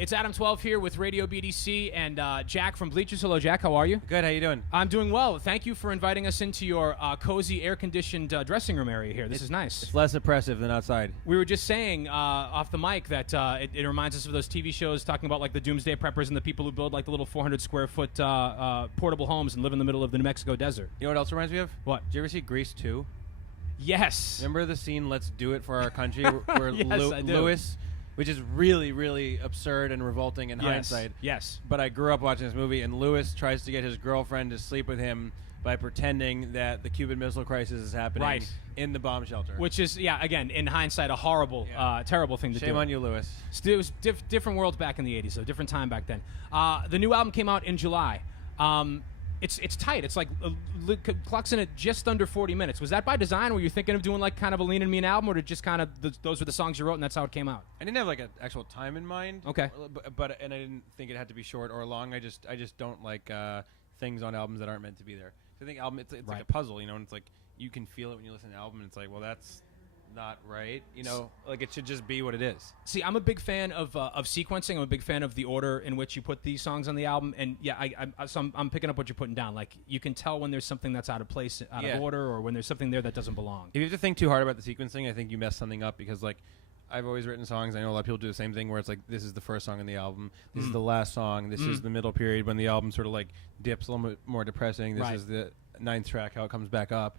It's Adam 12 here with Radio BDC and Jack from Bleachers. Hello, Jack. How are you? Good. How you doing? I'm doing well. Thank you for inviting us into your cozy, air-conditioned dressing room area here. This is nice. It's less oppressive than outside. We were just saying off the mic that it reminds us of those TV shows talking about like the doomsday preppers and the people who build like the little 400-square-foot portable homes and live in the middle of the New Mexico desert. You know what else reminds me of? What? Did you ever see Grease 2? Yes. Remember the scene "Let's Do It for Our Country" where Yes, I do. Lewis, which is really, really absurd and revolting in Yes. hindsight. Yes. But I grew up watching this movie, and Lewis tries to get his girlfriend to sleep with him by pretending that the Cuban Missile Crisis is happening in the bomb shelter. Which is, again, in hindsight, a horrible, terrible thing to do. Shame on you, Lewis. It was different world back in the 80s, so different time back then. The new album came out in July. It's tight. It's like clocks in at just under 40 minutes. Was that by design? Were you thinking of doing like kind of a lean and mean album, or did just kind of those were the songs you wrote and that's how it came out? I didn't have like an actual time in mind. Okay. But I didn't think it had to be short or long. I just don't like things on albums that aren't meant to be there. So I think album it's like a puzzle, you know, and it's like you can feel it when you listen to an album, and it's like, well, that's not right, you know, like it should just be what it is. See, I'm a big fan of sequencing. I'm a big fan of the order in which you put these songs on the album, and I'm picking up what you're putting down. Like you can tell when there's something that's out of place, out of order, or when there's something there that doesn't belong. If you have to think too hard about the sequencing, I think you mess something up, because like I've always written songs. I know a lot of people do the same thing, where it's like this is the first song on the album, this is the last song, this is the middle period when the album sort of like dips a little bit more depressing. This is the 9th track, how it comes back up.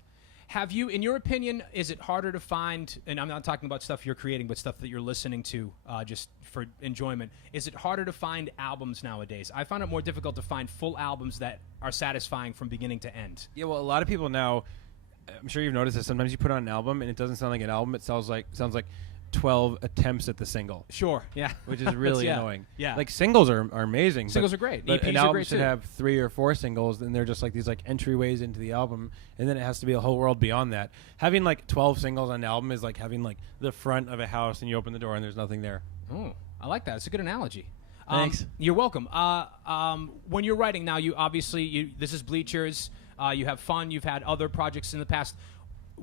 Have you, in your opinion, is it harder to find, and I'm not talking about stuff you're creating, but stuff that you're listening to just for enjoyment, is it harder to find albums nowadays? I find it more difficult to find full albums that are satisfying from beginning to end. Yeah, well, a lot of people now, I'm sure you've noticed this, sometimes you put on an album and it doesn't sound like an album, it sounds like 12 attempts at the single. Sure, yeah. Which is really annoying. Yeah. Like singles are amazing. Singles are great. But EPs an are album great should too. have 3 or 4 singles, and they're just like these like entryways into the album, and then it has to be a whole world beyond that. Having like 12 singles on an album is like having like the front of a house and you open the door and there's nothing there. Oh, I like that. It's a good analogy. Thanks. You're welcome. When you're writing now, you obviously this is Bleachers. You have fun. You've had other projects in the past.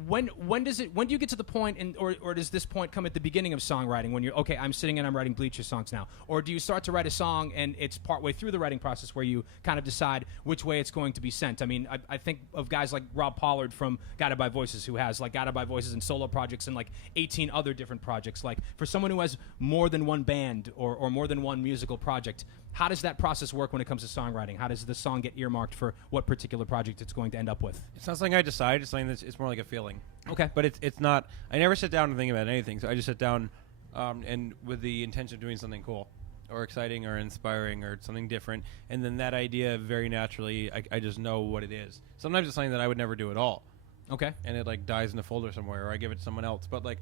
When do you get to the point, or does this point come at the beginning of songwriting when you're okay, I'm sitting and I'm writing Bleachers songs now, or do you start to write a song and it's partway through the writing process where you kind of decide which way it's going to be sent? I mean, I think of guys like Rob Pollard from Guided by Voices, who has like Guided by Voices and solo projects and like 18 other different projects. Like for someone who has more than one band or more than one musical project, how does that process work when it comes to songwriting? How does the song get earmarked for what particular project it's going to end up with? It's not something I decide. It's something it's more like a feeling. Okay. But it's not. I never sit down and think about anything. So I just sit down and with the intention of doing something cool or exciting or inspiring or something different. And then that idea very naturally, I just know what it is. Sometimes it's something that I would never do at all. Okay. And it like dies in a folder somewhere, or I give it to someone else. But like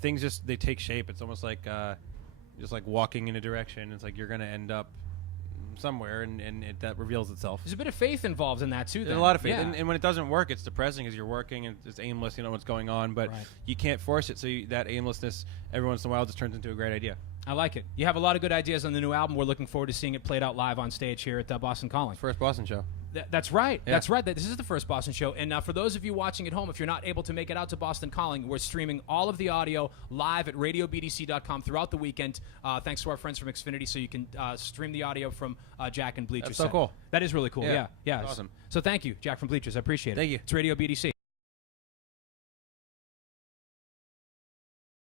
things just, they take shape. It's almost like just like walking in a direction. It's like you're going to end up somewhere, and that reveals itself. There's a bit of faith involved in that too. There's a lot of faith, and when it doesn't work, it's depressing because you're working and it's aimless. You know what's going on, but you can't force it. So that aimlessness, every once in a while, just turns into a great idea. I like it. You have a lot of good ideas on the new album. We're looking forward to seeing it played out live on stage here at Boston Calling. First Boston show. That's right. Yeah. That's right. This is the first Boston show. And for those of you watching at home, if you're not able to make it out to Boston Calling, we're streaming all of the audio live at RadioBDC.com throughout the weekend. Thanks to our friends from Xfinity, so you can stream the audio from Jack and Bleachers. That's so cool. That is really cool. Yeah. That's awesome. So thank you, Jack from Bleachers. I appreciate it. Thank you. It's Radio BDC.